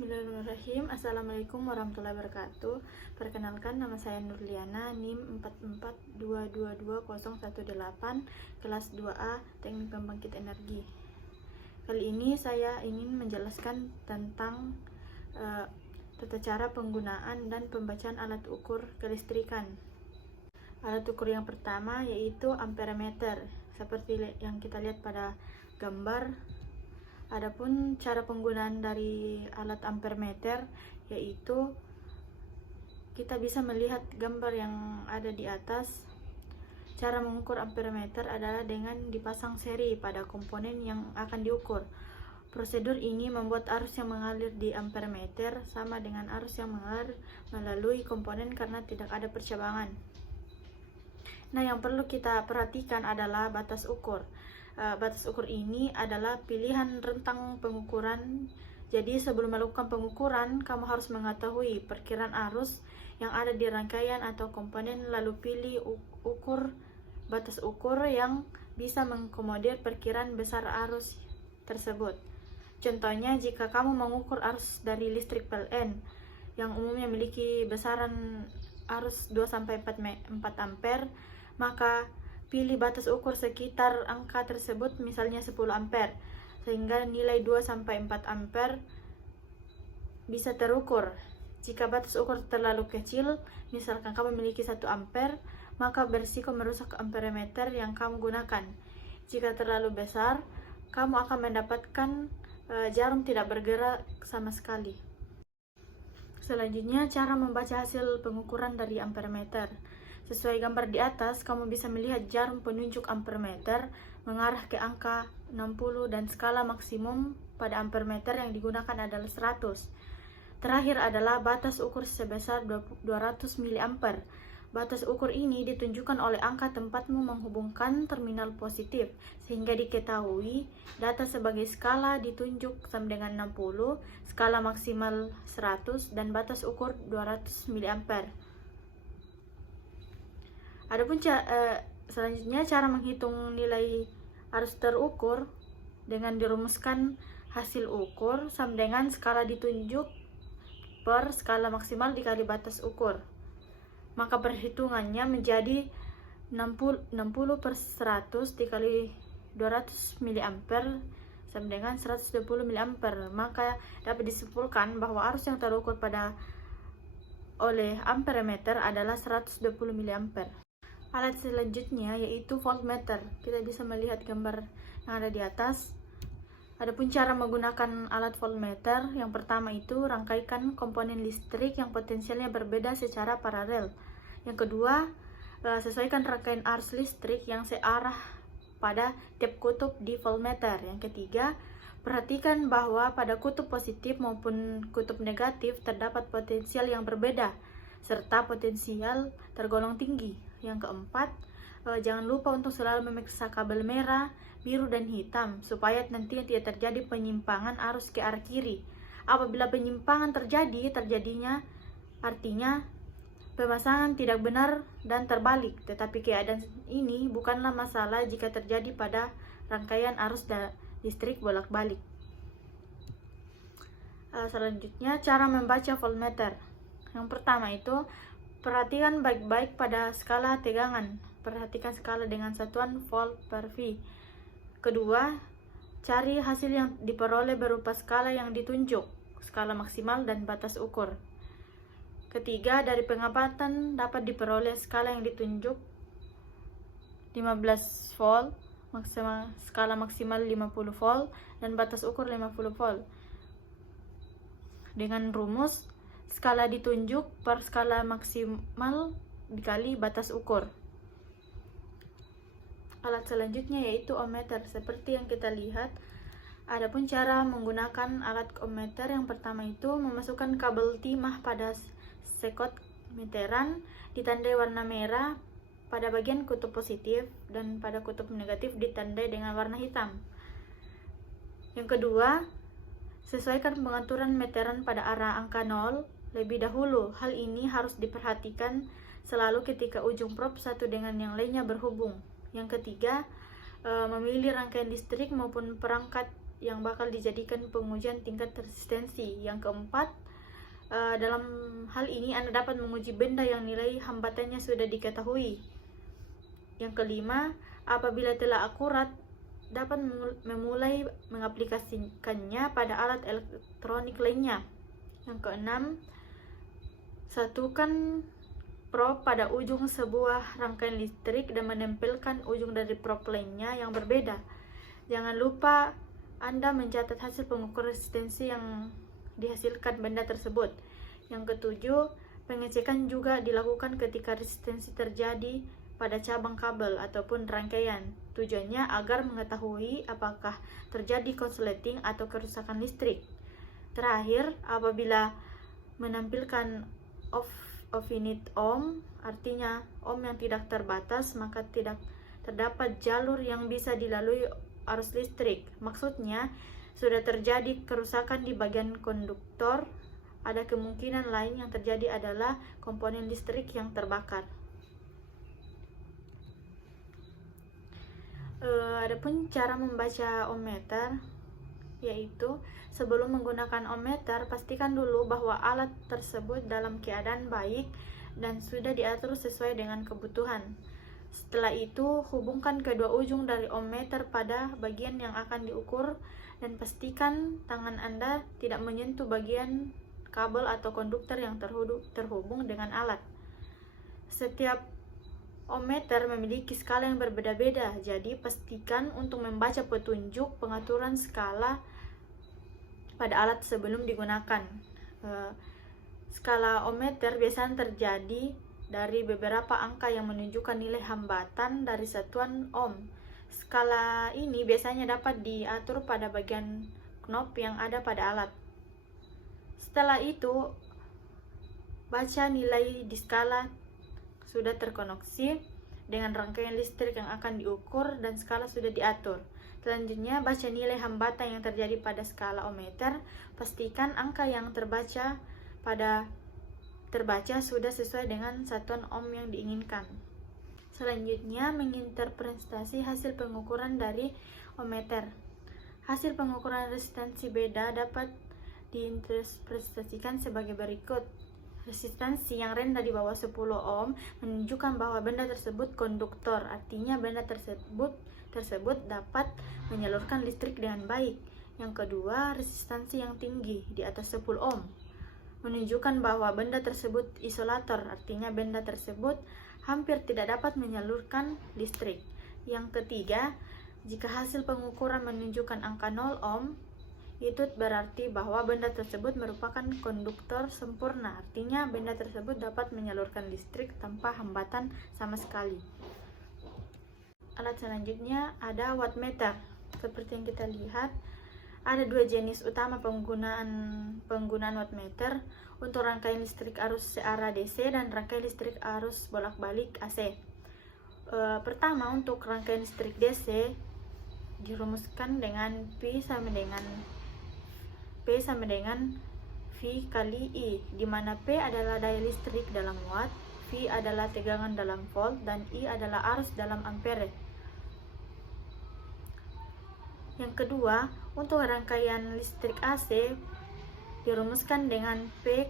Bismillahirrahmanirrahim. Assalamualaikum warahmatullahi wabarakatuh. Perkenalkan, nama saya Nurliana, NIM 442222018, kelas 2A, Teknik Pembangkit Energi. Kali ini saya ingin menjelaskan tentang tata cara penggunaan dan pembacaan alat ukur kelistrikan. Alat ukur yang pertama yaitu amperemeter, seperti yang kita lihat pada gambar. Adapun cara penggunaan dari alat ampermeter yaitu kita bisa melihat gambar yang ada di atas. Cara mengukur ampermeter adalah dengan dipasang seri pada komponen yang akan diukur. Prosedur ini membuat arus yang mengalir di ampermeter sama dengan arus yang mengalir melalui komponen karena tidak ada percabangan. Nah, yang perlu kita perhatikan adalah batas ukur. Batas ukur ini adalah pilihan rentang pengukuran. Jadi sebelum melakukan pengukuran, kamu harus mengetahui perkiraan arus yang ada di rangkaian atau komponen, lalu pilih batas ukur yang bisa mengakomodir perkiraan besar arus tersebut. Contohnya, jika kamu mengukur arus dari listrik PLN yang umumnya memiliki besaran arus 2-4 ampere, maka pilih batas ukur sekitar angka tersebut, misalnya 10 ampere, sehingga nilai 2-4 ampere bisa terukur. Jika batas ukur terlalu kecil, misalkan kamu memiliki 1 ampere, maka berisiko merusak amperemeter yang kamu gunakan. Jika terlalu besar, kamu akan mendapatkan jarum tidak bergerak sama sekali. Selanjutnya, cara membaca hasil pengukuran dari amperemeter. Sesuai gambar di atas, kamu bisa melihat jarum penunjuk ampermeter mengarah ke angka 60 dan skala maksimum pada ampermeter yang digunakan adalah 100. Terakhir adalah batas ukur sebesar 200 mA. Batas ukur ini ditunjukkan oleh angka tempatmu menghubungkan terminal positif, sehingga diketahui data sebagai skala ditunjuk sama dengan 60, skala maksimal 100, dan batas ukur 200 mA. Adapun selanjutnya cara menghitung nilai arus terukur dengan dirumuskan hasil ukur sama dengan skala ditunjuk per skala maksimal dikali batas ukur. Maka perhitungannya menjadi 60/100 dikali 200 mA sama dengan 120 mA. Maka dapat disimpulkan bahwa arus yang terukur oleh amperemeter adalah 120 mA. Alat selanjutnya yaitu voltmeter. Kita bisa melihat gambar yang ada di atas. Adapun cara menggunakan alat voltmeter, yang pertama itu rangkaikan komponen listrik yang potensialnya berbeda secara paralel. Yang kedua, sesuaikan rangkaian arus listrik yang searah pada tiap kutub di voltmeter. Yang ketiga, perhatikan bahwa pada kutub positif maupun kutub negatif terdapat potensial yang berbeda serta potensial tergolong tinggi. Yang keempat, jangan lupa untuk selalu memeriksa kabel merah, biru, dan hitam supaya nanti tidak terjadi penyimpangan arus ke arah kiri. Apabila penyimpangan terjadinya artinya pemasangan tidak benar dan terbalik. Tetapi keadaan ini bukanlah masalah jika terjadi pada rangkaian arus listrik bolak-balik. Selanjutnya, cara membaca voltmeter. Yang pertama itu, perhatikan baik-baik pada skala tegangan. Perhatikan skala dengan satuan volt per V. Kedua, cari hasil yang diperoleh berupa skala yang ditunjuk, skala maksimal dan batas ukur. Ketiga, dari pengamatan dapat diperoleh skala yang ditunjuk 15 volt, skala maksimal 50 volt, dan batas ukur 50 volt. Dengan rumus skala ditunjuk per skala maksimal dikali batas ukur. Alat selanjutnya yaitu ohmmeter. Seperti yang kita lihat, adapun cara menggunakan alat ohmmeter, yang pertama itu memasukkan kabel timah pada sekot meteran, ditandai warna merah pada bagian kutub positif dan pada kutub negatif ditandai dengan warna hitam. Yang kedua, sesuaikan pengaturan meteran pada arah angka 0 lebih dahulu. Hal ini harus diperhatikan selalu ketika ujung prob satu dengan yang lainnya berhubung. Yang ketiga, memilih rangkaian listrik maupun perangkat yang bakal dijadikan pengujian tingkat resistensi. Yang keempat, dalam hal ini Anda dapat menguji benda yang nilai hambatannya sudah diketahui. Yang kelima, apabila telah akurat, dapat memulai mengaplikasikannya pada alat elektronik lainnya. Yang keenam, satukan probe pada ujung sebuah rangkaian listrik dan menempelkan ujung dari probe lainnya yang berbeda. Jangan lupa Anda mencatat hasil pengukuran resistensi yang dihasilkan benda tersebut. Yang ketujuh, pengecekan juga dilakukan ketika resistensi terjadi pada cabang kabel ataupun rangkaian. Tujuannya agar mengetahui apakah terjadi konsleting atau kerusakan listrik. Terakhir, apabila menampilkan infinite ohm, artinya ohm yang tidak terbatas, maka tidak terdapat jalur yang bisa dilalui arus listrik. Maksudnya, sudah terjadi kerusakan di bagian konduktor. Ada kemungkinan lain yang terjadi adalah komponen listrik yang terbakar. Adapun cara membaca ohmmeter, yaitu sebelum menggunakan ohmmeter, pastikan dulu bahwa alat tersebut dalam keadaan baik dan sudah diatur sesuai dengan kebutuhan. Setelah itu, hubungkan kedua ujung dari ohmmeter pada bagian yang akan diukur dan pastikan tangan Anda tidak menyentuh bagian kabel atau konduktor yang terhubung dengan alat. Setiap ohmmeter memiliki skala yang berbeda-beda, jadi pastikan untuk membaca petunjuk pengaturan skala pada alat sebelum digunakan. Skala ohmmeter biasanya terjadi dari beberapa angka yang menunjukkan nilai hambatan dari satuan ohm. Skala ini biasanya dapat diatur pada bagian knob yang ada pada alat. Setelah itu, baca nilai di skala sudah terkoneksi dengan rangkaian listrik yang akan diukur dan skala sudah diatur. Selanjutnya, baca nilai hambatan yang terjadi pada skala ohmmeter. Pastikan angka yang terbaca sudah sesuai dengan satuan ohm yang diinginkan. Selanjutnya, menginterpretasi hasil pengukuran dari ohmmeter. Hasil pengukuran resistensi beda dapat diinterpretasikan sebagai berikut. Resistansi yang rendah di bawah 10 ohm menunjukkan bahwa benda tersebut konduktor, artinya benda tersebut dapat menyalurkan listrik dengan baik. Yang kedua, resistansi yang tinggi di atas 10 ohm menunjukkan bahwa benda tersebut isolator, artinya benda tersebut hampir tidak dapat menyalurkan listrik. Yang ketiga, jika hasil pengukuran menunjukkan angka 0 ohm, itu berarti bahwa benda tersebut merupakan konduktor sempurna, artinya benda tersebut dapat menyalurkan listrik tanpa hambatan sama sekali. Alat selanjutnya ada wattmeter. Seperti yang kita lihat, ada dua jenis utama penggunaan wattmeter untuk rangkaian listrik arus searah DC dan rangkaian listrik arus bolak-balik AC. Pertama, untuk rangkaian listrik DC dirumuskan dengan P sama dengan V kali I, di mana P adalah daya listrik dalam watt, V adalah tegangan dalam volt, dan I adalah arus dalam ampere. Yang kedua, untuk rangkaian listrik AC dirumuskan dengan P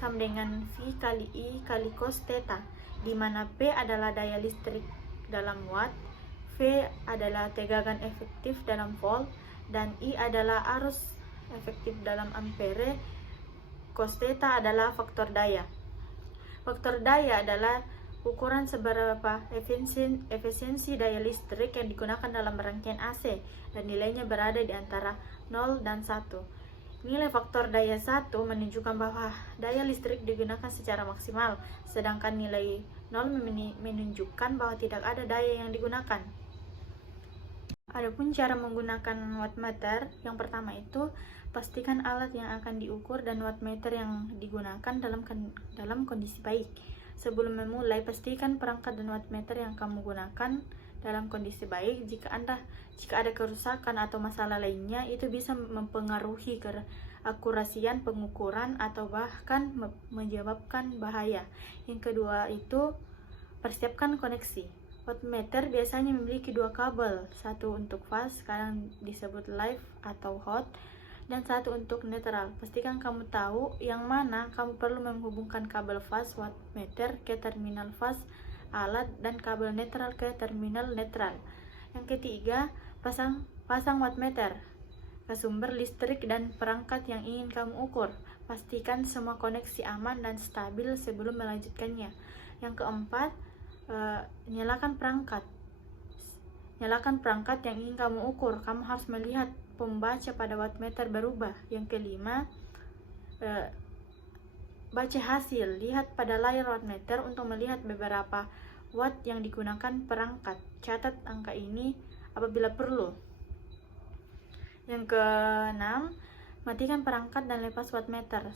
sama dengan V kali I kali cos theta, di mana P adalah daya listrik dalam watt, V adalah tegangan efektif dalam volt, dan I adalah arus efektif dalam ampere. Cos theta adalah faktor daya. Faktor daya adalah ukuran seberapa efisiensi daya listrik yang digunakan dalam rangkaian AC, dan nilainya berada di antara 0 dan 1. Nilai faktor daya 1 menunjukkan bahwa daya listrik digunakan secara maksimal, sedangkan nilai 0 menunjukkan bahwa tidak ada daya yang digunakan. Adapun cara menggunakan wattmeter, yang pertama itu pastikan alat yang akan diukur dan wattmeter yang digunakan dalam kondisi baik. Sebelum memulai, pastikan perangkat dan wattmeter yang kamu gunakan dalam kondisi baik. Jika ada kerusakan atau masalah lainnya, itu bisa mempengaruhi keakurasian pengukuran atau bahkan menyebabkan bahaya. Yang kedua itu persiapkan koneksi. Wattmeter biasanya memiliki dua kabel, satu untuk fast, kadang disebut live atau hot, dan satu untuk netral. Pastikan kamu tahu yang mana kamu perlu menghubungkan kabel fast wattmeter ke terminal fast alat dan kabel netral ke terminal netral. Yang ketiga, pasang wattmeter ke sumber listrik dan perangkat yang ingin kamu ukur. Pastikan semua koneksi aman dan stabil sebelum melanjutkannya. Yang keempat, nyalakan perangkat yang ingin kamu ukur. Kamu harus melihat pembaca pada wattmeter berubah. Yang kelima, baca hasil. Lihat pada layar wattmeter untuk melihat beberapa watt yang digunakan perangkat. Catat angka ini apabila perlu. Yang keenam, matikan perangkat dan lepas wattmeter.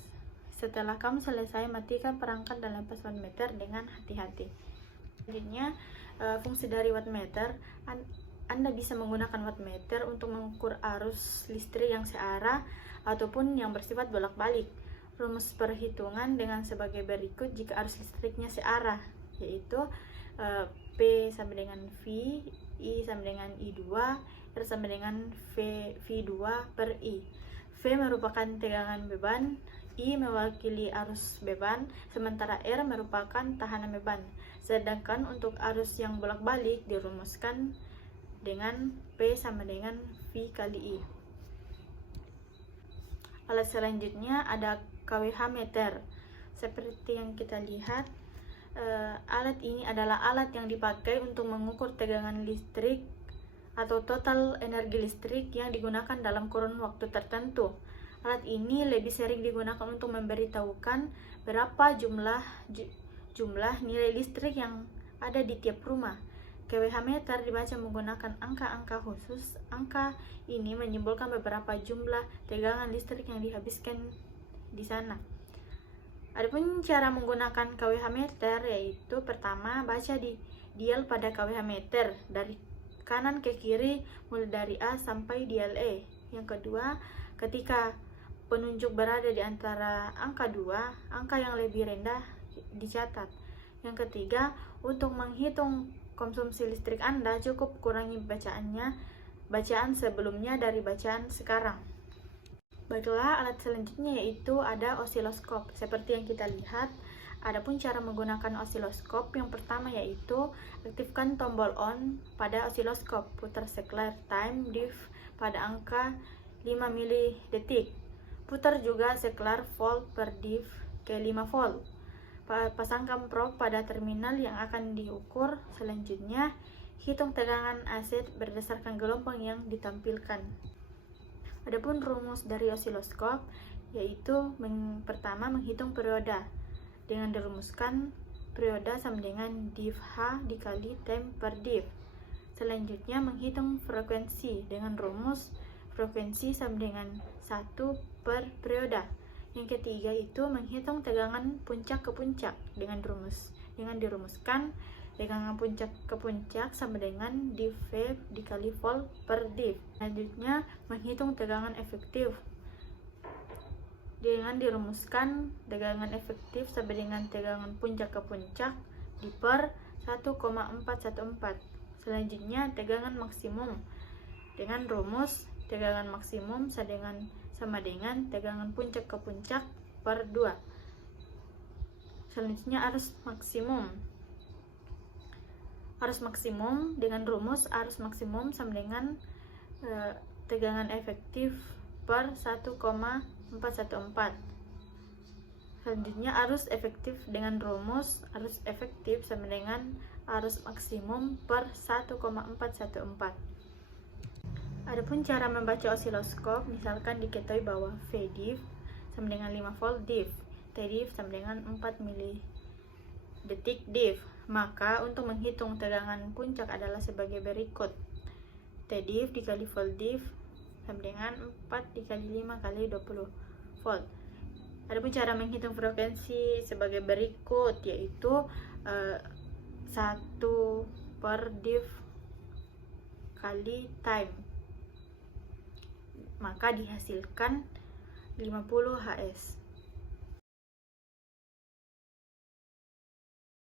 Setelah kamu selesai, matikan perangkat dan lepas wattmeter dengan hati-hati. Selanjutnya, fungsi dari wattmeter. Anda bisa menggunakan wattmeter untuk mengukur arus listrik yang searah ataupun yang bersifat bolak-balik. Rumus perhitungan dengan sebagai berikut jika arus listriknya searah, yaitu P sama dengan V, I sama dengan I2, R sama dengan V2 per I. V merupakan tegangan beban, I mewakili arus beban, sementara R merupakan tahanan beban. Sedangkan untuk arus yang bolak-balik dirumuskan dengan P sama dengan V kali I. Alat selanjutnya ada kWh meter. Seperti yang kita lihat, alat ini adalah alat yang dipakai untuk mengukur tegangan listrik atau total energi listrik yang digunakan dalam kurun waktu tertentu. Alat ini lebih sering digunakan untuk memberitahukan berapa jumlah nilai listrik yang ada di tiap rumah. kWh meter dibaca menggunakan angka-angka khusus. Angka ini menyimbolkan beberapa jumlah tegangan listrik yang dihabiskan di sana. Adapun cara menggunakan kWh meter yaitu pertama, baca di dial pada kWh meter dari kanan ke kiri mulai dari A sampai dial E. Yang kedua, ketika penunjuk berada di antara angka 2, angka yang lebih rendah dicatat. Yang ketiga, untuk menghitung konsumsi listrik Anda cukup kurangi bacaan sebelumnya dari bacaan sekarang. Baiklah, alat selanjutnya yaitu ada osiloskop. Seperti yang kita lihat, adapun cara menggunakan osiloskop yang pertama yaitu aktifkan tombol on pada osiloskop, putar seklar time diff pada angka 5 mili detik. Putar juga seklar volt per diff ke 5 volt. Pasangkan probe pada terminal yang akan diukur. Selanjutnya, hitung tegangan AC berdasarkan gelombang yang ditampilkan. Adapun rumus dari osiloskop yaitu pertama menghitung periode dengan dirumuskan periode sama dengan diff H dikali time per diff. Selanjutnya menghitung frekuensi dengan rumus frekuensi sama dengan 1 per periode. Yang ketiga itu menghitung tegangan puncak ke puncak dengan dirumuskan tegangan puncak ke puncak sama dengan diff V dikali volt per diff. Selanjutnya menghitung tegangan efektif dengan dirumuskan tegangan efektif sama dengan tegangan puncak ke puncak di per 1,414. Selanjutnya tegangan maksimum dengan rumus tegangan maksimum sama dengan tegangan puncak ke puncak per 2. Selanjutnya arus maksimum dengan rumus arus maksimum sama dengan tegangan efektif per 1,414. Selanjutnya arus efektif dengan rumus arus efektif sama dengan arus maksimum per 1,414. Adapun cara membaca osiloskop, misalkan diketahui bahwa V diff sama dengan 5 volt diff, T diff sama dengan 4 mili detik diff. Maka untuk menghitung tegangan puncak adalah sebagai berikut. T diff dikali volt diff sama dengan 4 dikali 5 kali 20 volt. Adapun cara menghitung frekuensi sebagai berikut yaitu 1 per diff kali time. Maka dihasilkan 50 Hz.